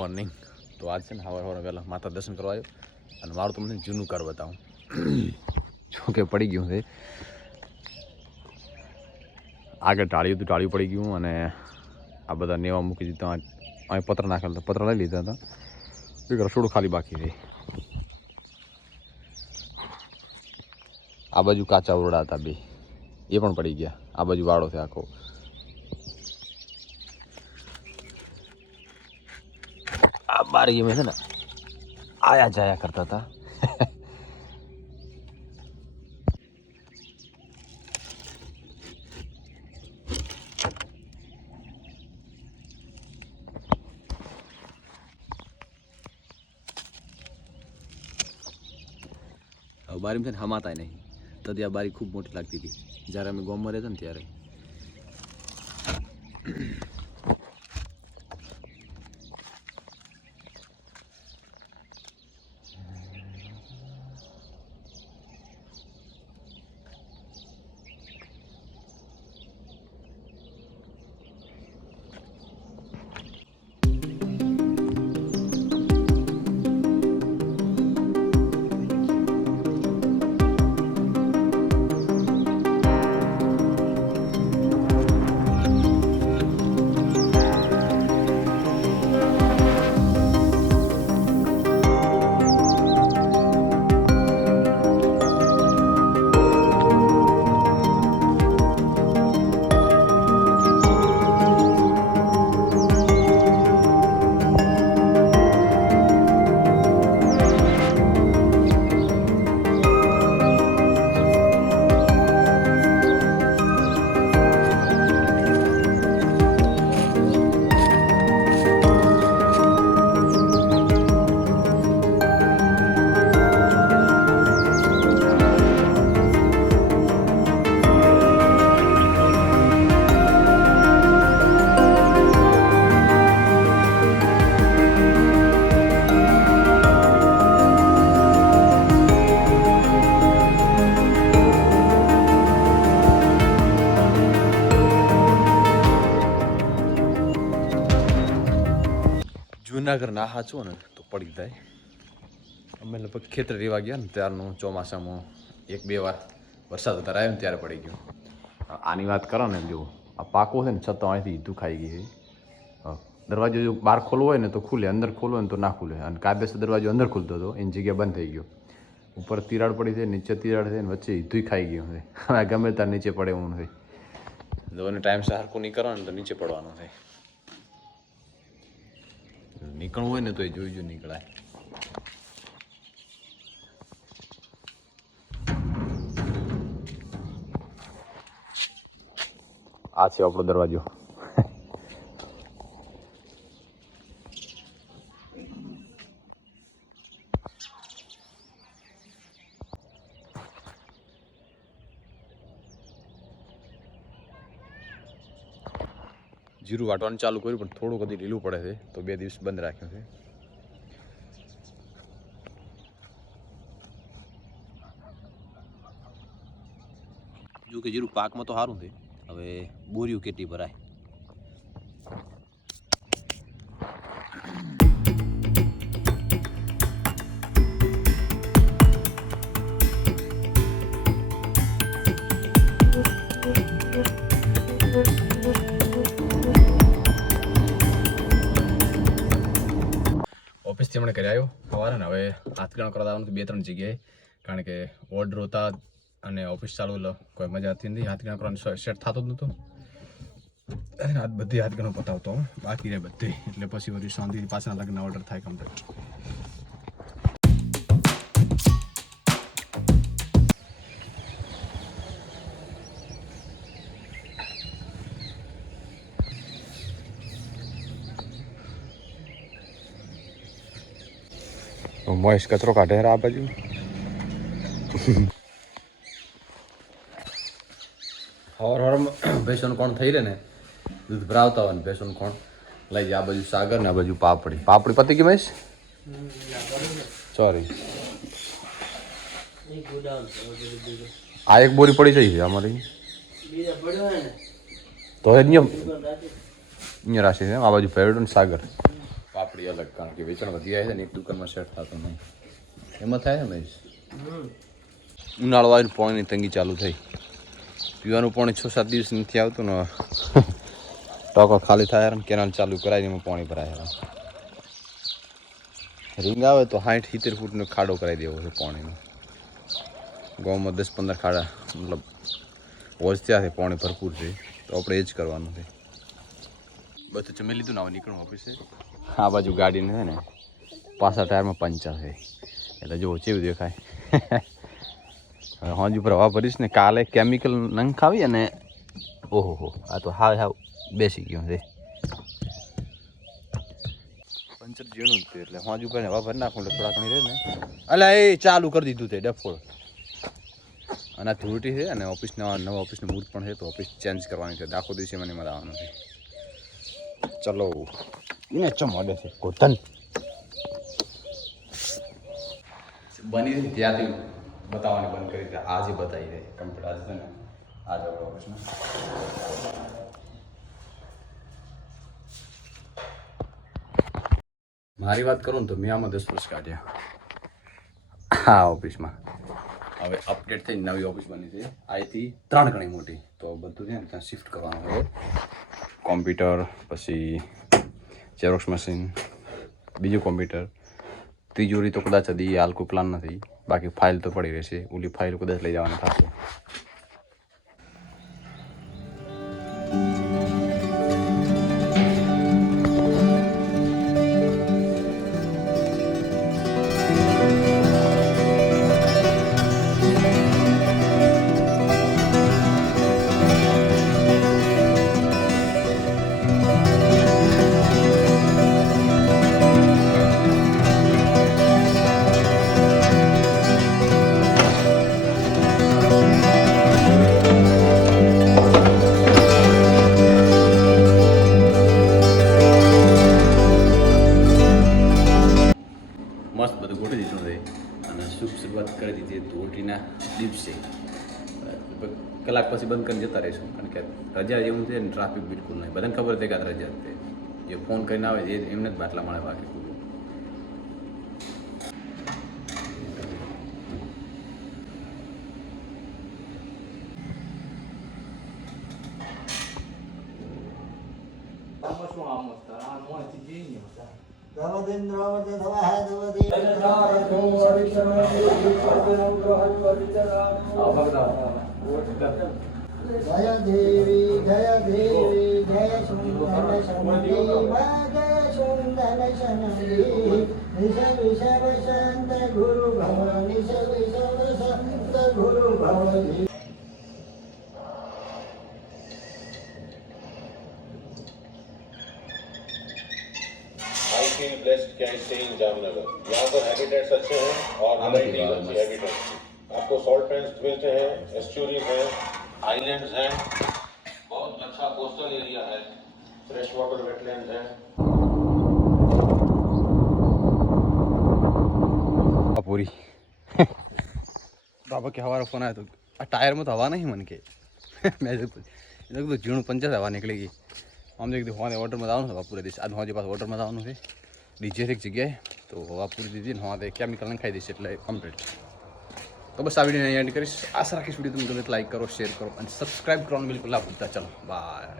Morning. તો આજ છે ને સવારે વહેલા માતા દર્શન કરવા આવ્યો અને મારું તમને જૂનું ઘર બતાવું. જોકે પડી ગયું છે આગળ ટાળ્યું હતું, ટાળ્યું પડી ગયું અને આ બધા નેવા મૂકી દીધા. અહીં પત્ર નાખેલા હતા, પત્ર લઈ લીધા હતા. એક રસોડું ખાલી બાકી છે. આ બાજુ કાચા ઓરડા હતા બે, એ પણ પડી ગયા. આ બાજુ વાળો છે આખો. આ બારી અમે છે ને આયા જાયા કરતા હતા. બારીમાં છે ને હમાતા નહીં. તો ત્યાં બારી ખૂબ મોટી લાગતી હતી જ્યારે અમે ગામમાં રહેતા ને ત્યારે. જુનાગઢ ના હાચો ને તો પડી જાય. અમે લગભગ ખેતર રેવા ગયા ને ત્યારનું ચોમાસામાં 1-2 વાર વરસાદ વધારે આવ્યો ને ત્યારે પડી ગયું. આની વાત કરો ને જો આ પાકો છે ને છતાં અહીંથી દુખાઈ ગઈ છે. દરવાજો જો બહાર ખોલવો હોય ને તો ખુલે, અંદર ખોલવો હોય ને તો ના ખુલે. અને કાયદેસર દરવાજો અંદર ખુલતો હતો, એની જગ્યા બંધ થઈ ગયો. ઉપર તિરાડ પડી છે, નીચે તિરાડ છે ને વચ્ચે ઈધું ખાઈ ગયું છે. હવે ગમે ત્યાં નીચે પડે એવું નથી. જો એને ટાઈમ સરખું નહીં કરો ને તો નીચે પડવાનું થાય. નીકળવું હોય ને તો એ જોઈજો નીકળાય. આ છે આપણો દરવાજો. જીરું વાટવાનું ચાલુ કર્યું પણ થોડું કદી લીલું પડે છે તો 2 દિવસ બંધ રાખ્યું છે. જો કે જીરું પાકમાં તો સારું છે. હવે બોરિયું કેટલી ભરાય. ઓફિસથી હમણાં ઘરે આવ્યો સવારે ને હવે હાથગાણું કરવા આવવાનું 2-3 જગ્યાએ, કારણ કે ઓર્ડર હતા અને ઓફિસ ચાલુ કોઈ મજા હતી નથી. હાથગાણું કરવાનું સેટ થતું જ નહોતું. આજ બધી હાથગાણું પતાવતો બાકી રહે બધી, એટલે પછી બધી શાંતિથી પાછા લગ્ન ઓર્ડર થાય કમ્પ્લીટ. મોઈશ કચરો કાઢે આ બાજુ. હવારમાં ભેંસોનું કોણ થઈ રહે ને દૂધ ભરાવતા હોય ને ભેંસોનું કોણ લઈ જાય. આ બાજુ સાગર ને આ બાજુ પાપડી. પાપડી પતી ગઈ મહેશ? સોરી, આ એક બોરી પડી જાય છે અમારી. તો અહીંયા રાશિ છે. આ બાજુ ભેરડો ને સાગર. પાપડી અલગ, કારણ કે વેચાણ વધી જાય છે ને એક દુકાનમાં સેટ થતું નહીં. એમાં થાય ને ઉનાળો આવીને પાણીની તંગી ચાલુ થઈ. પીવાનું પાણી 6-7 દિવસ નથી આવતું ને ટોકો ખાલી થાય ને કેનાલ ચાલુ કરાવીને એમાં પાણી ભરાય. રીંગ આવે તો 60-70 ફૂટનો ખાડો કરાવી દેવો છે પાણીનો. ગામમાં 10-15 ખાડા મતલબ વોચ ત્યાં છે, પાણી ભરપૂર છે, તો આપણે એ જ કરવાનું છે. બધું જમી લીધું ને હવે નીકળવું ઓફિસે. આ બાજુ ગાડીને છે ને પાછા ટાયરમાં પંચર છે, એટલે જો કેવું દેખાય. હવે હોજ ઉપર હવા ભરીશ ને કાલે કેમિકલ નંગ ખાવી અને ઓહો આ તો હાવ બેસી ગયો છે પંચર ઝીણું જ એટલે હોજ ઉપર હવા ભરી નાખું એટલે થોડા ઘણી રહે ને. અલા એ ચાલુ કરી દીધું તે ડફોળ. અને આ ધૂળટી છે અને ઓફિસના નવા ઓફિસનું મૂડ પણ છે, તો ઓફિસ ચેન્જ કરવાની છે. આખો દિવસે મને એમાં આવવાનું છે. ચલો એને ચમોડે છે કોતન બની રહી ત્યાંથી બતાવવાની બંધ કરી દે. આજે બતાવી દે કમ્પ્યુટર આજે છે ને આજે ઓફિસમાં. મારી વાત કરું ને તો મેં આમાં 10 વર્ષ કાઢ્યા આ ઓફિસમાં. હવે અપડેટ થઈ નવી ઓફિસ બની છે, અહીંથી 3 ગણી મોટી. તો બધું છે ને ત્યાં શિફ્ટ કરવાનું હોય. કોમ્પ્યુટર, પછી ઝેરોક્સ મશીન, બીજું કોમ્પ્યુટર, તિજોરી તો કદાચ હજી હાલ કોઈ પ્લાન નથી, બાકી ફાઇલ તો પડી રહેશે. ઓલી ફાઇલ કદાચ લઈ જવાની થશે. મસ્ત બધું ગોઠવી દીધું છે અને શુભ શરૂઆત કરી દીધી ધોટીના દિવસે. કલાક પછી બંધ કરીને જતા રહીશું, કારણ કે રજા જેવું છે ને ટ્રાફિક બિલકુલ નહીં. બધાને ખબર છે કે આ રજા છે, જે ફોન કરીને આવે એ એમને જ બાટલા મળે, બાકી પૂરું. જય દેવી જય દેવી જય સુંદર સમરી જય સુંદર સમરી નિષ વિષવ સંત ગુરુ ભવ નિષ વિષવ સંત ગુરુ ભવ. I feel blessed कि I stay in जामनगर. यहाँ पर हैबिटेट्स अच्छे हैं और वैरायटी अच्छी हैबिटेट्स की. आपको सॉल्ट पैंस मिलते हैं, एस्चुरीज हैं, आइलैंड्स हैं, बहुत अच्छा कोस्टल एरिया है, फ्रेश वाटर वेटलैंड्स हैं. પૂરી બાબા કે હવારો ફોન આવ્યો તો આ ટાયરમાં તો હવા નહીં મને કે મેં કીધું ઝીણું પંચર હવા નીકળી ગઈ. આમ તો કીધું હોને ઓર્ડરમાં જવાનું છે વાપુરે દઈશ. આજ હોજે પાછું ઓર્ડરમાં જવાનું છે ડીજે એક જગ્યાએ, તો વાપુરી દીધી ને હોતે કેમિકલ નખાઈ દઈશ એટલે કમ્પ્લીટ. તો બસ આ વિડીયોને એન્ડ કરીશ. આશા રાખીશ વિડીયો તમે ગમે તો લાઈક કરો, શેર કરો અને સબસ્ક્રાઈબ કરવાનું બિલકુલ ના ભૂલતા. ચાલો બાય.